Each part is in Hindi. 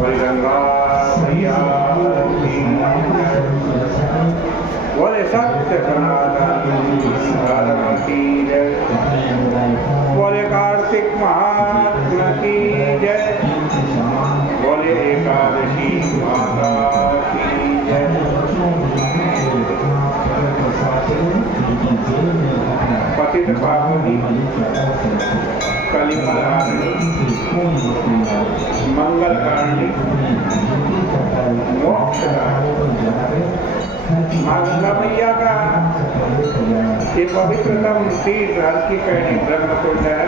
बोले गंगा मैया की जय। बोले सत्य सनातन धर्म की जय। बोले कार्तिक महात्मा की जय। बोले एकादशी माता की जय। पतित पावनी कलिमलहारिणी मंगलकारिणी मोक्षदायिनी माँ गंगा मैया का ये पवित्रतम तीर्थ हर की पैड़ी ब्रह्मकुंड है।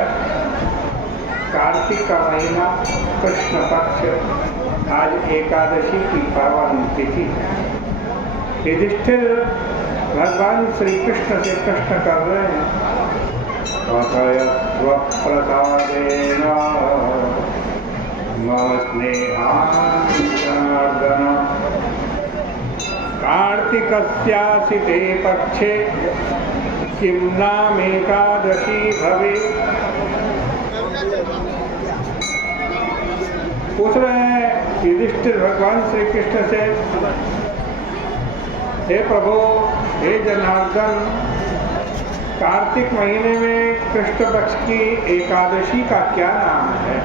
कार्तिक का महीना कृष्ण पक्ष आज एकादशी की पावन तिथि है। युधिष्ठिर भगवान श्री कृष्ण से प्रश्न कर रहे हैं, स्वप्रसादेन मम स्नेहान् जनार्दन कार्तिकस्यासि ते पक्षे किं नामेकादशी भवेत्। पूछ रहे हैं युधिष्ठिर भगवान श्री कृष्ण से, हे प्रभु, हे जनार्दन, कार्तिक महीने में कृष्ण पक्ष की एकादशी का क्या नाम है?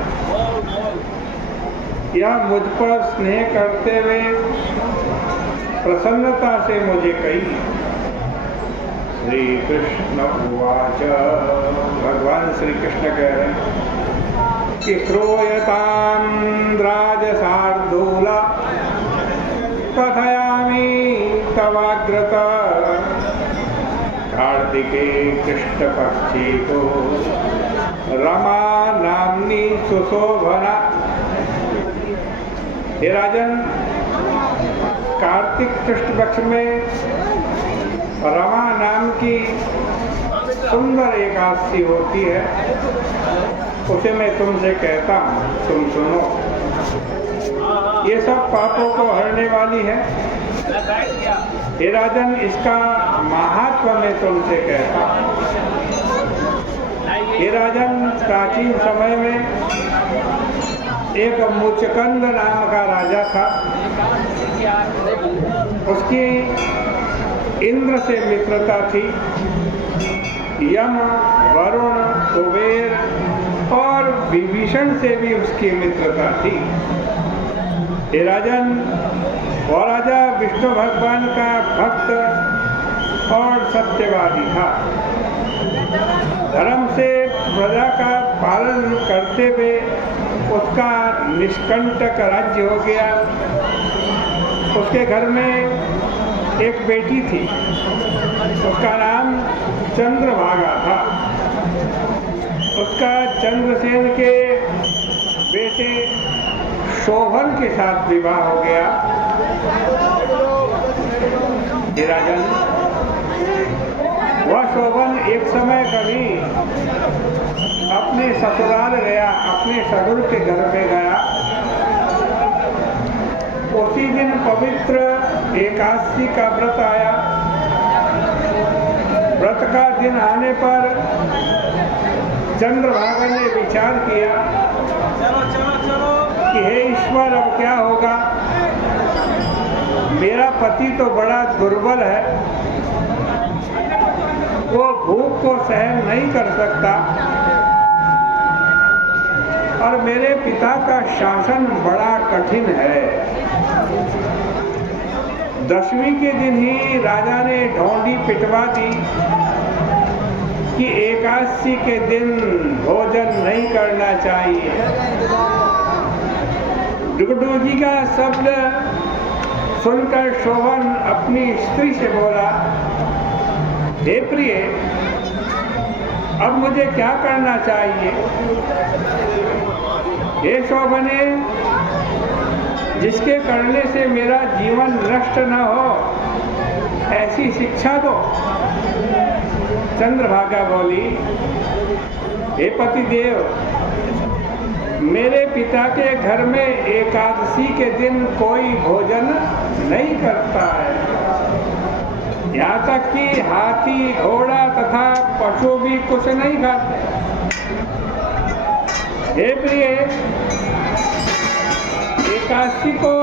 यह मुझ पर स्नेह करते हुए प्रसन्नता से मुझे कही। श्री कृष्ण उवाच, भगवान श्री कृष्ण कह रहे हैं कि श्रूयतां राजशार्दूल कथयामि तवाग्रत कार्तिके कृष्ण पक्षे को रमा नामनी सुशोभना। हे राजन, कार्तिक कृष्ण पक्ष में रमा नाम की सुंदर एकादशी होती है, उसे मैं तुमसे कहता हूँ, तुम सुनो। ये सब पापों को हरने वाली है। हे राजन, इसका महात्मा मैं तुमसे कहता हूँ। हे राजन, प्राचीन समय में एक मुचकंद नाम का राजा था। उसकी इंद्र से मित्रता थी। यम, वरुण, कुबेर और विभीषण से भी उसकी मित्रता थी। हे राजन, वो राजा विष्णु भगवान का भक्त और सत्यवादी था। धर्म से प्रजा का पालन करते हुए उसका निष्कंटक राज्य हो गया। उसके घर में एक बेटी थी, उसका नाम चंद्रभागा था। उसका चंद्रसेन के बेटे शोभन के साथ विवाह हो गया। हे राजन, वह शोभन एक समय कभी अपने ससुराल गया, अपने ससुर के घर पे गया। उसी दिन पवित्र एकादशी का व्रत आया। व्रत का दिन आने पर चंद्रभागा ने विचार किया कि हे ईश्वर, अब क्या होगा? मेरा पति तो बड़ा दुर्बल है, वो भूख को सहन नहीं कर सकता और मेरे पिता का शासन बड़ा कठिन है। 10वीं के दिन ही राजा ने ढोंडी पिटवा दी कि एकादशी के दिन भोजन नहीं करना चाहिए। डुगडू जी का शब्द सुनकर शोभन अपनी स्त्री से बोला, हे प्रिय, अब मुझे क्या करना चाहिए? हे शोभने, जिसके करने से मेरा जीवन नष्ट न हो, ऐसी शिक्षा दो। चंद्रभागा बोली, हे पतिदेव, मेरे पिता के घर में एकादशी के दिन कोई भोजन नहीं करता है। यहाँ तक कि हाथी, घोड़ा तथा पशु भी कुछ नहीं खाते। हे प्रिय, एकादशी को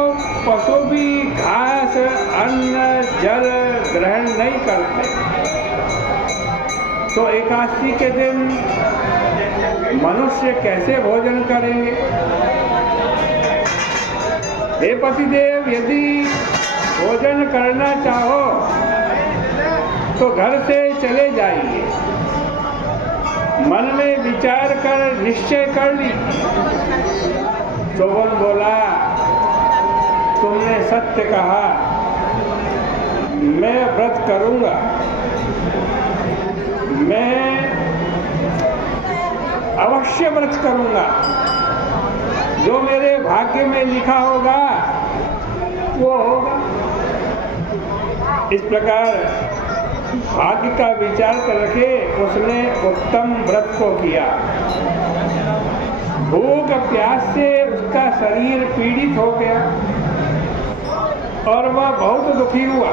पशु भी घास अन्न जल ग्रहण नहीं करते, तो एकादशी के दिन मनुष्य कैसे भोजन करेंगे? हे पतिदेव, यदि भोजन करना चाहो तो घर से चले जाइए, मन में विचार कर निश्चय कर ली। शोभन बोला, तुमने सत्य कहा, मैं व्रत करूंगा, मैं अवश्य व्रत करूंगा, जो मेरे भाग्य में लिखा होगा वो होगा। इस प्रकार भाग्य का विचार करके उसने उत्तम व्रत को किया। भूख प्यास से उसका शरीर पीड़ित हो गया और वह बहुत दुखी हुआ,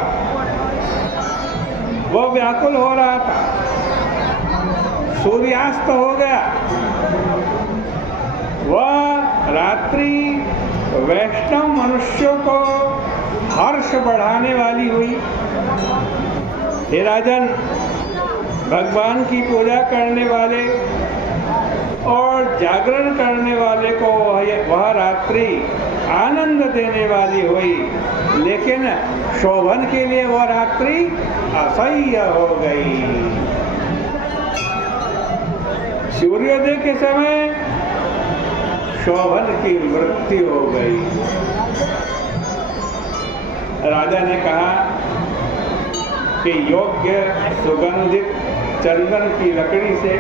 वह व्याकुल हो रहा था। सूर्यास्त हो गया, वह रात्रि वैष्णव मनुष्यों को हर्ष बढ़ाने वाली हुई। हे राजन, भगवान की पूजा करने वाले और जागरण करने वाले को वह रात्रि आनंद देने वाली हुई, लेकिन शोभन के लिए वह रात्रि असह्य हो गई। सूर्योदय के समय शोभन की मृत्यु हो गई। राजा ने कहा कि योग्य सुगंधित चंदन की लकड़ी से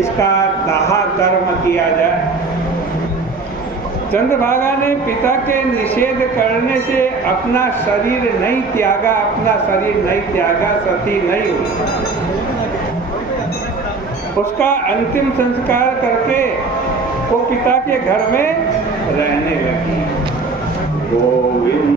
इसका दाह कर्म किया जाए। चंद्रभागा ने पिता के निषेध करने से अपना शरीर नहीं त्यागा, सती नहीं हुई। उसका अंतिम संस्कार करके वो पिता के घर में रहने लगी।